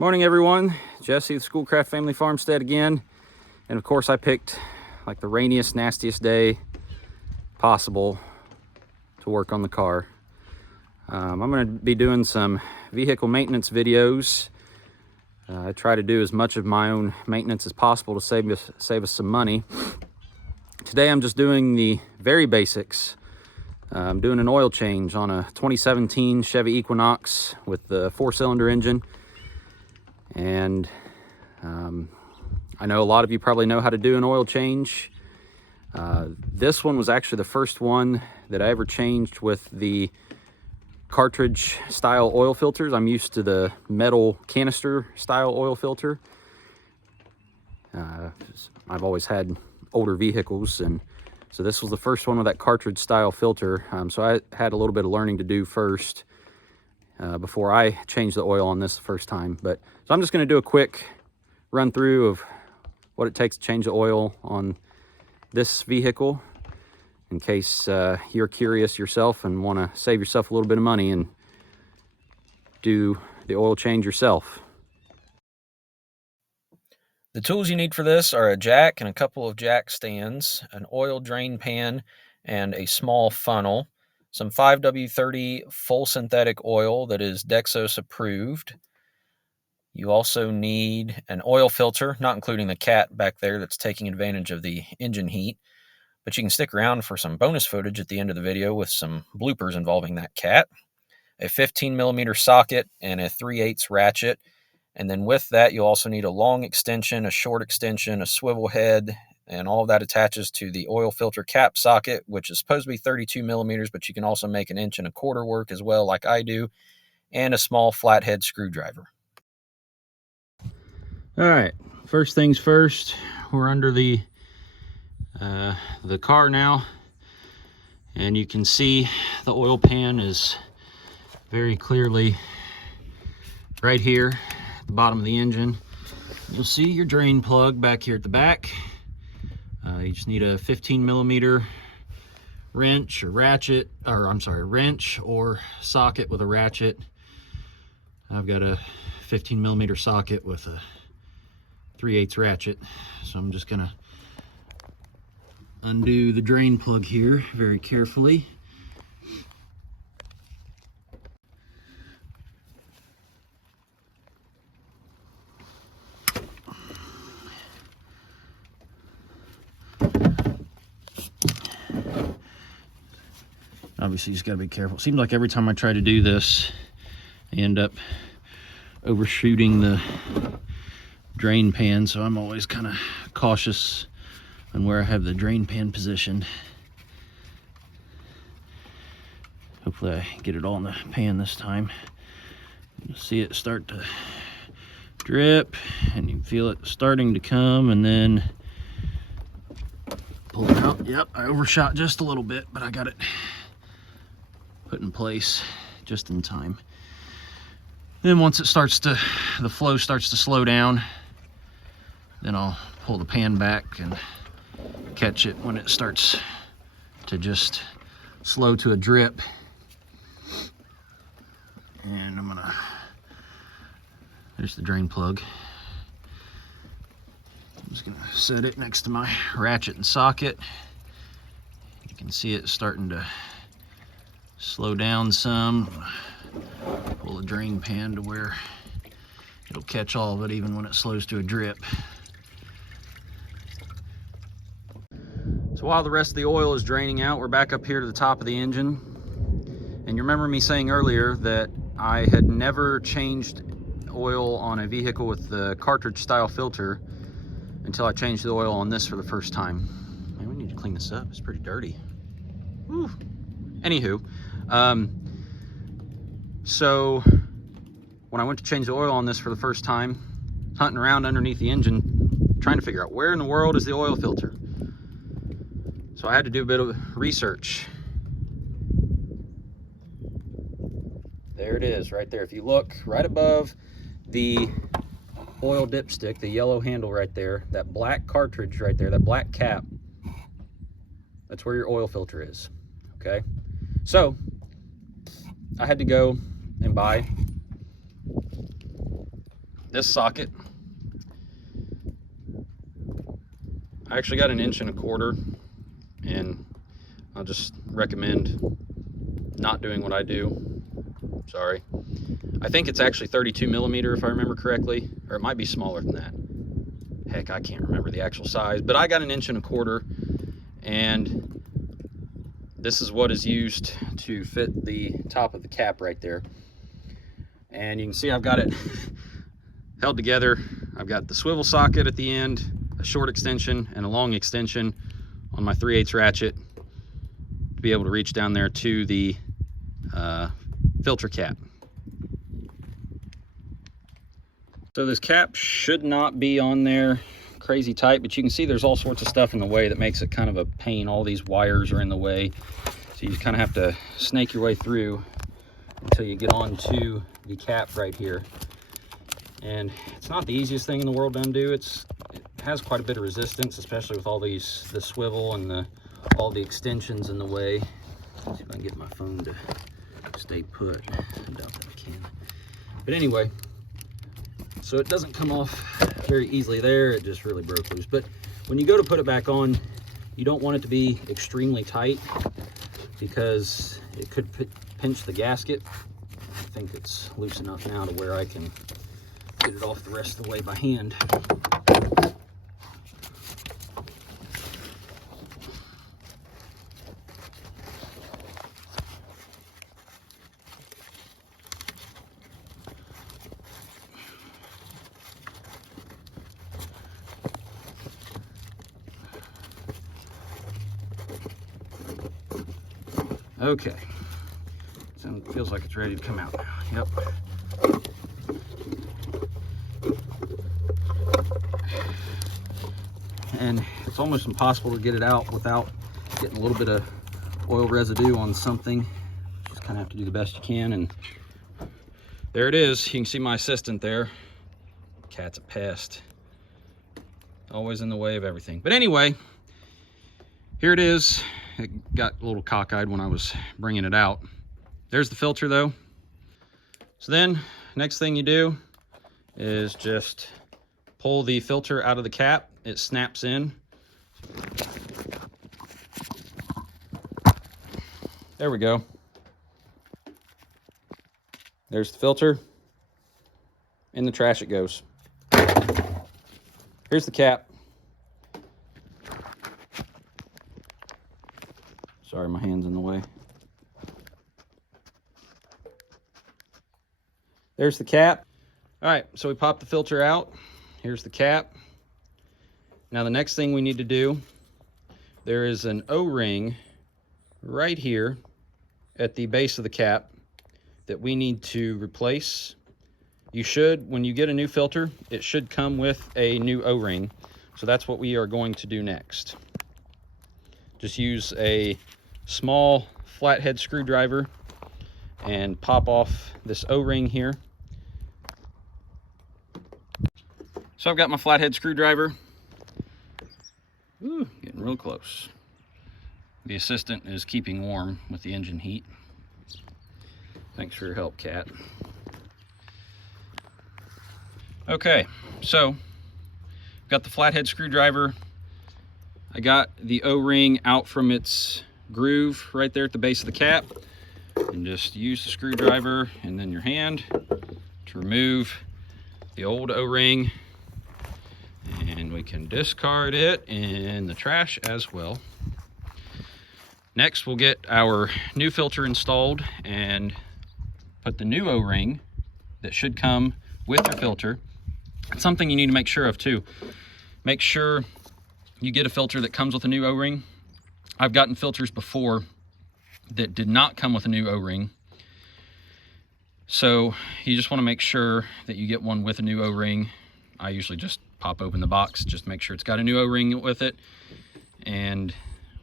Morning everyone, Jesse with Schoolcraft Family Farmstead again. And of course I picked like the rainiest, nastiest day possible to work on the car. I'm going to be doing some vehicle maintenance videos. I try to do as much of my own maintenance as possible to save us some money. Today I'm just doing the very basics. I'm doing an oil change on a 2017 Chevy Equinox with the 4-cylinder engine. And I know a lot of you probably know how to do an oil change. This one was actually the first one that I ever changed with the cartridge style oil filters. I'm used to the metal canister style oil filter. I've always had older vehicles, and so this was the first one with that cartridge style filter. So I had a little bit of learning to do first before I changed the oil on this the first time. So I'm just going to do a quick run through of what it takes to change the oil on this vehicle, in case you're curious yourself and want to save yourself a little bit of money and do the oil change yourself. The tools you need for this are a jack and a couple of jack stands, an oil drain pan, and a small funnel, some 5W30 full synthetic oil that is Dexos approved. You also need an oil filter, not including the cat back there that's taking advantage of the engine heat, but you can stick around for some bonus footage at the end of the video with some bloopers involving that cat, a 15mm socket, and a 3/8 ratchet. And then with that, you'll also need a long extension, a short extension, a swivel head, and all of that attaches to the oil filter cap socket, which is supposed to be 32mm, but you can also make 1 1/4" work as well, like I do, and a small flathead screwdriver. All right, first things first, we're under the car now, and you can see the oil pan is very clearly right here at the bottom of the engine. You'll see your drain plug back here at the back. You just need a 15mm wrench or ratchet, or I'm sorry, wrench or socket with a ratchet. I've got a 15mm socket with a 3/8 ratchet, so I'm just gonna undo the drain plug here very carefully. Obviously, you just gotta be careful. It seems like every time I try to do this, I end up overshooting the drain pan, so I'm always kind of cautious on where I have the drain pan positioned. Hopefully I get it all in the pan this time. You'll see it start to drip, and you feel it starting to come, and then pull it out. Yep, I overshot just a little bit, but I got it put in place just in time. Then once it starts to, the flow starts to slow down, then I'll pull the pan back and catch it when it starts to just slow to a drip. And there's the drain plug. I'm just gonna set it next to my ratchet and socket. You can see it starting to slow down some. Pull the drain pan to where it'll catch all of it even when it slows to a drip. So while the rest of the oil is draining out, we're back up here to the top of the engine. And you remember me saying earlier that I had never changed oil on a vehicle with the cartridge style filter until I changed the oil on this for the first time. Man, we need to clean this up, it's pretty dirty. Whew. Anywho, so when I went to change the oil on this for the first time, hunting around underneath the engine, trying to figure out where in the world is the oil filter. So I had to do a bit of research. There it is, right there. If you look right above the oil dipstick, the yellow handle right there, that black cartridge right there, that black cap, that's where your oil filter is, okay? So I had to go and buy this socket, I actually got 1.25 inches, and I'll just recommend not doing what I do. Sorry. I think it's actually 32 millimeter if I remember correctly, or it might be smaller than that. Heck, I can't remember the actual size, but I got 1.25 inches, and this is what is used to fit the top of the cap right there. And you can see I've got it held together. I've got the swivel socket at the end, a short extension and a long extension on my 3/8 ratchet to be able to reach down there to the filter cap. So this cap should not be on there crazy tight, but you can see there's all sorts of stuff in the way that makes it kind of a pain. All these wires are in the way, so you kind of have to snake your way through until you get onto the cap right here. And it's not the easiest thing in the world to undo. It has quite a bit of resistance, especially with all the swivel and all the extensions in the way. Let's see if I can get my phone to stay put. I doubt that I can. But anyway, so it doesn't come off very easily there. It just really broke loose. But when you go to put it back on, you don't want it to be extremely tight because it could pinch the gasket. I think it's loose enough now to where I can get it off the rest of the way by hand. Okay, so it feels like it's ready to come out now. Yep. And it's almost impossible to get it out without getting a little bit of oil residue on something. Just kind of have to do the best you can. And there it is. You can see my assistant there. Cat's a pest. Always in the way of everything. But anyway, here it is. It got a little cockeyed when I was bringing it out. There's the filter though. So then next thing you do is just pull the filter out of the cap. It snaps in. There we go. There's the filter. In the trash it goes. Here's the cap. Sorry, my hand's in the way. There's the cap. All right, so we popped the filter out. Here's the cap. Now the next thing we need to do, there is an O-ring right here at the base of the cap that we need to replace. You should, when you get a new filter, it should come with a new O-ring. So that's what we are going to do next. Just use a small flathead screwdriver and pop off this O-ring here. So I've got my flathead screwdriver. Ooh, getting real close. The assistant is keeping warm with the engine heat. Thanks for your help, Cat. Okay, so got the flathead screwdriver. I got the O-ring out from its groove right there at the base of the cap, and just use the screwdriver and then your hand to remove the old O-ring, and we can discard it in the trash as well. Next we'll get our new filter installed and put the new O-ring that should come with your filter. It's something you need to make sure of too. Make sure you get a filter that comes with a new O-ring. I've gotten filters before that did not come with a new O-ring. So you just want to make sure that you get one with a new O-ring. I usually just pop open the box, just make sure it's got a new O-ring with it, and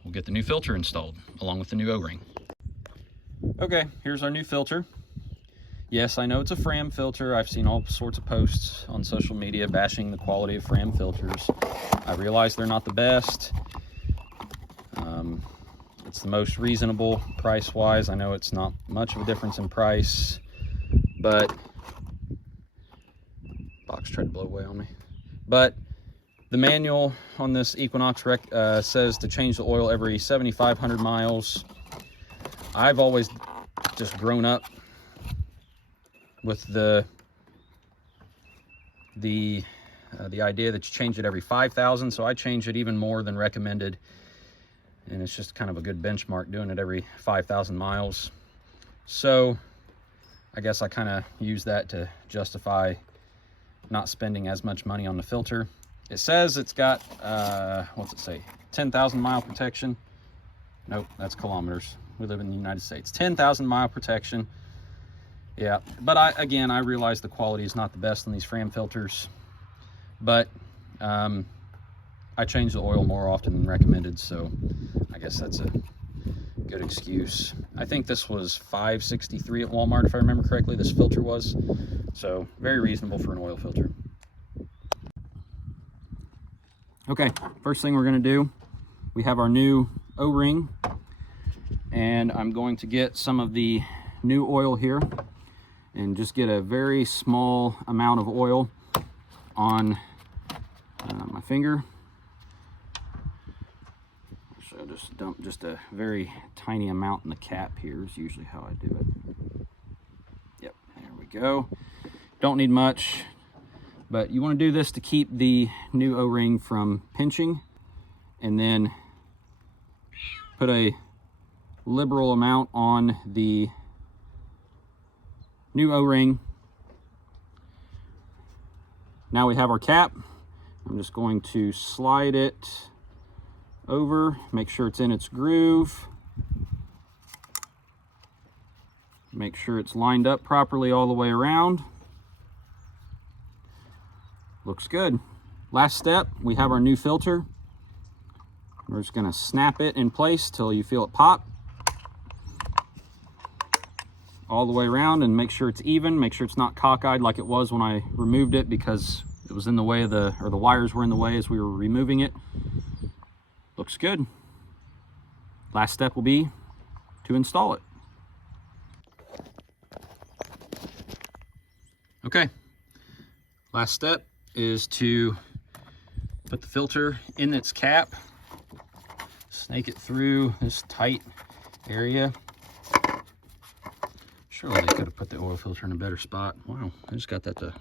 we'll get the new filter installed along with the new O-ring. Okay, here's our new filter. Yes, I know it's a Fram filter. I've seen all sorts of posts on social media bashing the quality of Fram filters. I realize they're not the best. It's the most reasonable price-wise. I know it's not much of a difference in price, but box tried to blow away on me. But the manual on this Equinox says to change the oil every 7,500 miles. I've always just grown up with the idea that you change it every 5,000, so I change it even more than recommended, and it's just kind of a good benchmark doing it every 5,000 miles. So I guess I kind of use that to justify not spending as much money on the filter. It says it's got what's it say, 10,000 mile protection. Nope, that's kilometers. We live in the United States. 10,000 mile protection. Yeah, but I realize the quality is not the best on these Fram filters, but I change the oil more often than recommended, so I guess that's a good excuse. I think this was $5.63 at Walmart, if I remember correctly, this filter was, so very reasonable for an oil filter. Okay, first thing we're going to do, we have our new O-ring, and I'm going to get some of the new oil here and just get a very small amount of oil on my finger. So I'll just dump just a very tiny amount in the cap here is usually how I do it. Yep, there we go. Don't need much, but you want to do this to keep the new O-ring from pinching, and then put a liberal amount on the new O-ring. Now we have our cap. I'm just going to slide it over, make sure it's in its groove, make sure it's lined up properly all the way around. Looks good. Last step, we have our new filter. We're just going to snap it in place till you feel it pop all the way around, and make sure it's even, make sure it's not cockeyed like it was when I removed it, because it was in the way of the wires were in the way as we were removing it. Looks good. Last step will be to install it. Okay, last step is to put the filter in its cap, snake it through this tight area. Surely they could have put the oil filter in a better spot. Wow, I just got that to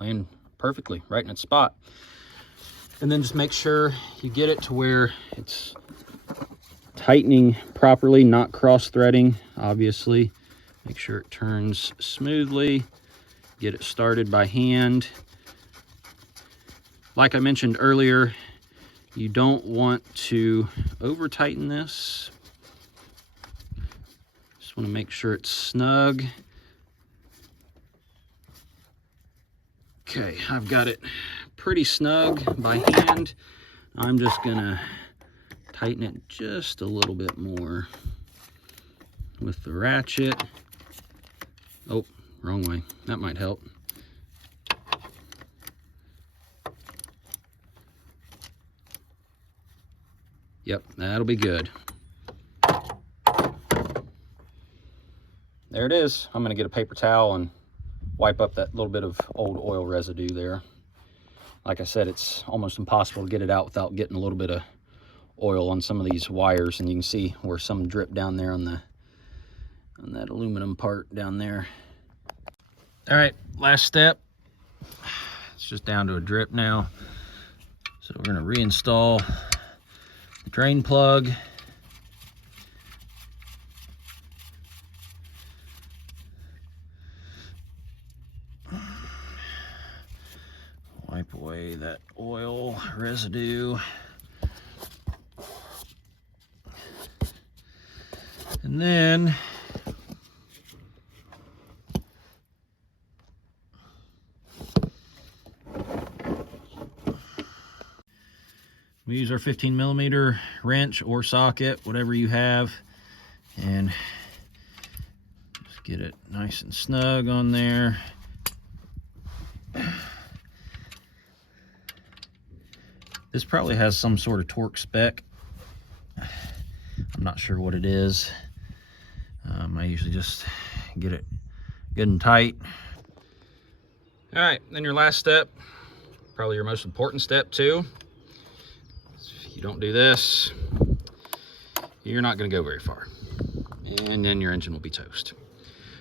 land perfectly right in its spot. And then just make sure you get it to where it's tightening properly, not cross-threading, obviously. Make sure it turns smoothly. Get it started by hand. Like I mentioned earlier, you don't want to over-tighten this. Just want to make sure it's snug. Okay, I've got it pretty snug by hand. I'm just gonna tighten it just a little bit more with the ratchet. Oh, wrong way. That might help. Yep, that'll be good. There it is. I'm gonna get a paper towel and wipe up that little bit of old oil residue there. Like I said, it's almost impossible to get it out without getting a little bit of oil on some of these wires, and you can see where some drip down there on that aluminum part down there. All right, last step. It's just down to a drip now. So we're gonna reinstall the drain plug. Wipe away that oil residue. And then we use our 15mm wrench or socket, whatever you have, and just get it nice and snug on there. This probably has some sort of torque spec. I'm not sure what it is. I usually just get it good and tight. All right, then your last step, probably your most important step too. If you don't do this, you're not going to go very far, and then your engine will be toast.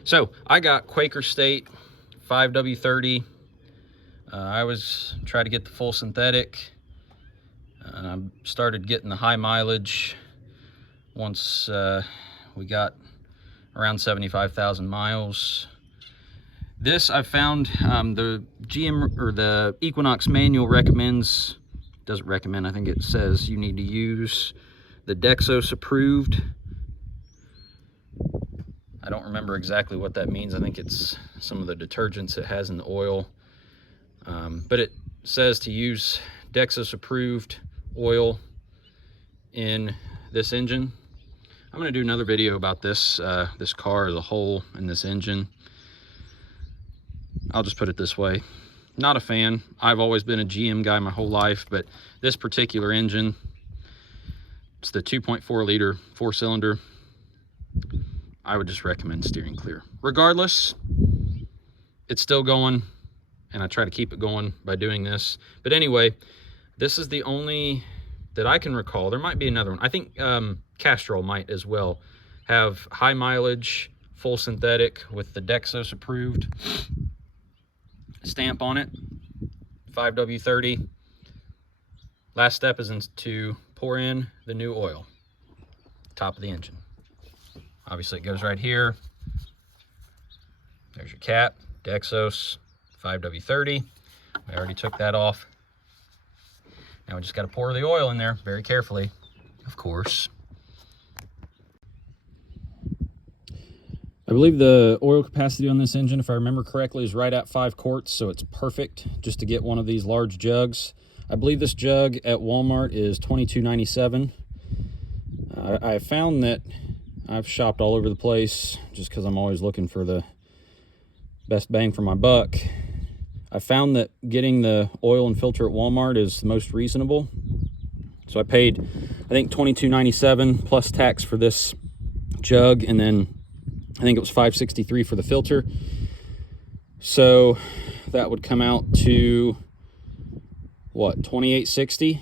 So I got Quaker State 5W30. I always try to get the full synthetic. I started getting the high mileage once we got around 75,000 miles. This I found the GM or the Equinox manual recommends, doesn't recommend, I think it says you need to use the Dexos approved. I don't remember exactly what that means. I think it's some of the detergents it has in the oil. But it says to use Dexos approved oil in this engine. I'm going to do another video about this this car as a whole and this engine. I'll just put it this way. Not a fan. I've always been a GM guy my whole life, but this particular engine, it's the 2.4 liter 4-cylinder. I would just recommend steering clear. Regardless, it's still going, and I try to keep it going by doing this. But anyway, this is the only that I can recall. There might be another one. I think Castrol might as well have high mileage, full synthetic with the Dexos approved stamp on it, 5W30. Last step is to pour in the new oil, top of the engine. Obviously it goes right here. There's your cap, Dexos 5W30. I already took that off. Now we just got to pour the oil in there very carefully, of course. I believe the oil capacity on this engine, if I remember correctly, is right at 5 quarts, so it's perfect just to get one of these large jugs. I believe this jug at Walmart is $22.97. I found that I've shopped all over the place just because I'm always looking for the best bang for my buck. I found that getting the oil and filter at Walmart is the most reasonable. So I paid, I think, $22.97 plus tax for this jug, and then I think it was $5.63 for the filter. So that would come out to what, $28.60?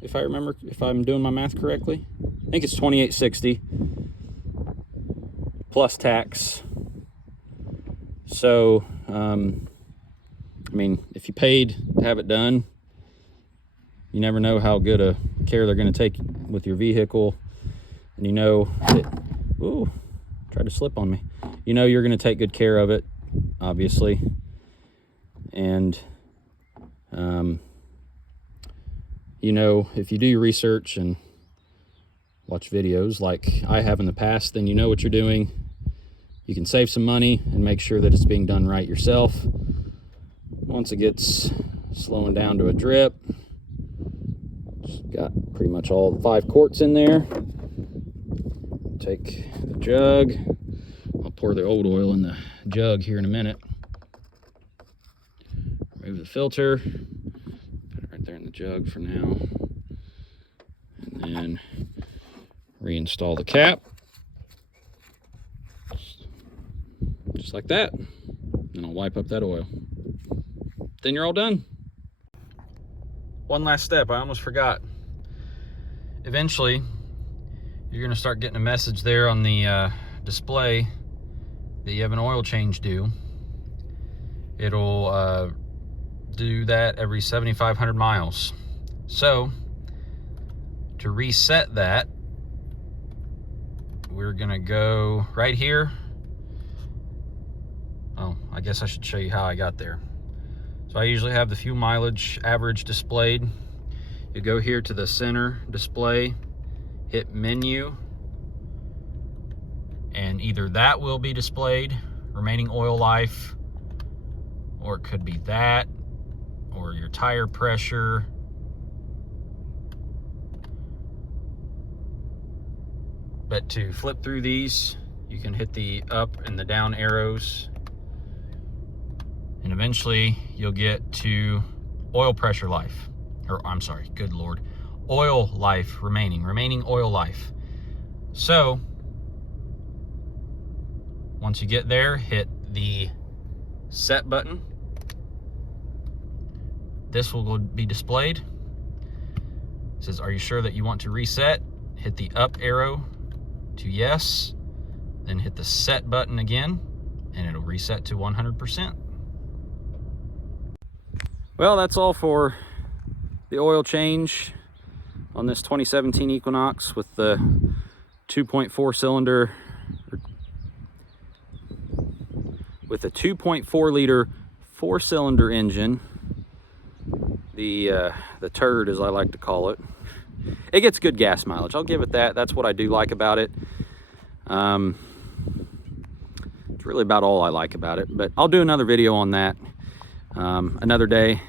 If I remember, if I'm doing my math correctly. I think it's $28.60 plus tax. So, I mean, if you paid to have it done, you never know how good a care they're going to take with your vehicle. And you know that, ooh, tried to slip on me. You know you're going to take good care of it, obviously. And, you know, if you do your research and watch videos like I have in the past, then you know what you're doing. You can save some money and make sure that it's being done right yourself. Once it gets slowing down to a drip, just got pretty much all 5 quarts in there. Take the jug. I'll pour the old oil in the jug here in a minute. Remove the filter. Put it right there in the jug for now. And then reinstall the cap. Just like that. And I'll wipe up that oil. Then you're all done. One last step, I almost forgot. Eventually, you're going to start getting a message there on the display that you have an oil change due. It'll do that every 7,500 miles. So, to reset that, we're going to go right here. Oh, I guess I should show you how I got there. So I usually have the fuel mileage average displayed. You go here to the center display, hit menu, and either that will be displayed, remaining oil life, or it could be that, or your tire pressure. But to flip through these, you can hit the up and the down arrows, and eventually you'll get to oil pressure life, or I'm sorry, good Lord, oil life remaining oil life. So once you get there, hit the set button. This will be displayed. It says, are you sure that you want to reset? Hit the up arrow to yes, then hit the set button again, and it'll reset to 100%. Well, that's all for the oil change on this 2017 Equinox with the 2.4 cylinder, with a 2.4 liter 4-cylinder engine. The turd, as I like to call it. It gets good gas mileage, I'll give it that. That's what I do like about it. It's really about all I like about it, but I'll do another video on that another day.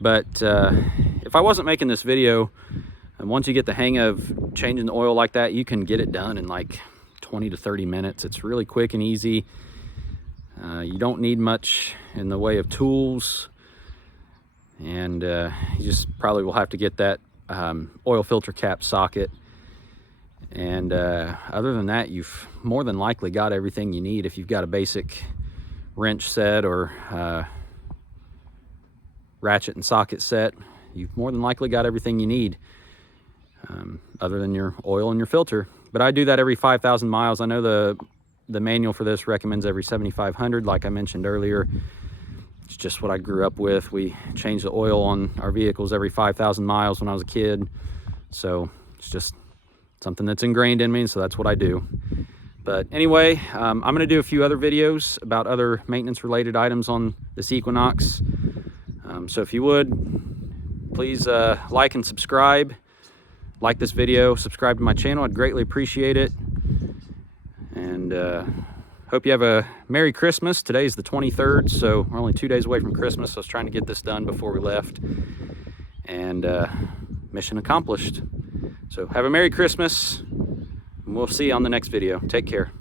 But if I wasn't making this video, and once you get the hang of changing the oil like that, you can get it done in like 20 to 30 minutes. It's really quick and easy. You don't need much in the way of tools, and you just probably will have to get that oil filter cap socket. And other than that, you've more than likely got everything you need. If you've got a basic wrench set or ratchet and socket set, you've more than likely got everything you need, other than your oil and your filter. But I do that every 5,000 miles. I know the manual for this recommends every 7,500, like I mentioned earlier. It's just what I grew up with. We changed the oil on our vehicles every 5,000 miles when I was a kid. So it's just something that's ingrained in me, so that's what I do. But anyway, I'm gonna do a few other videos about other maintenance related items on this Equinox. So if you would, please like and subscribe. Like this video, subscribe to my channel, I'd greatly appreciate it. And hope you have a Merry Christmas. Today's the 23rd, so we're only 2 days away from Christmas. So I was trying to get this done before we left. And mission accomplished. So have a Merry Christmas, and we'll see you on the next video. Take care.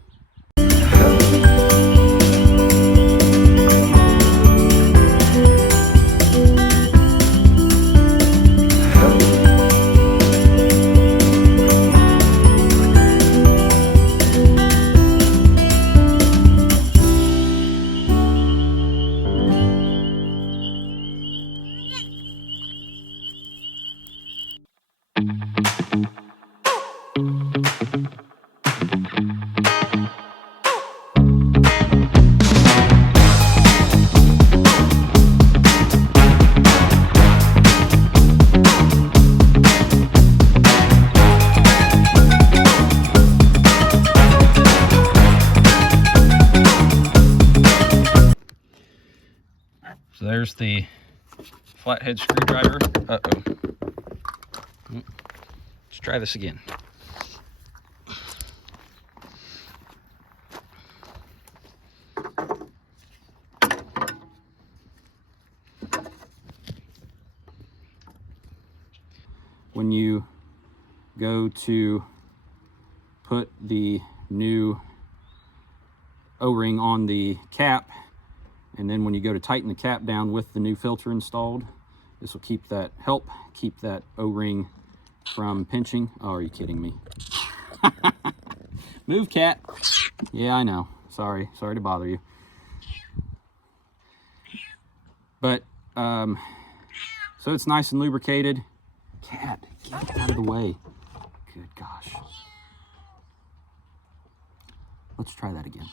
So there's the flathead screwdriver. Uh-oh. Let's try this again. When you go to put the new O-ring on the cap, and then when you go to tighten the cap down with the new filter installed, this will help keep that O-ring from pinching. Oh, are you kidding me? Move, cat. Yeah, I know. Sorry to bother you. But so it's nice and lubricated. Cat, get out of the way. Good gosh. Let's try that again.